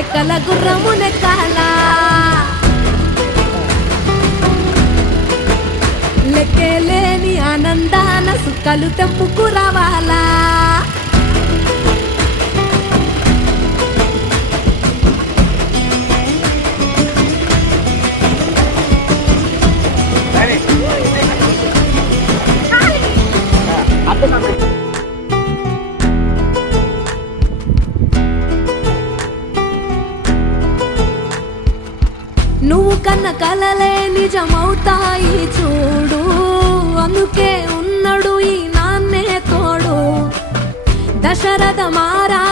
రెక్కల గుర్రము నెక్కాలా లెక్కేలేని ఆనందాన సుక్కలు తెంపుకు రావాలా నువ్వు కన్న కలలే నిజమవుతాయి చూడు అందుకే ఉన్నాడు ఈ నాన్నే తోడు దశరథ మారా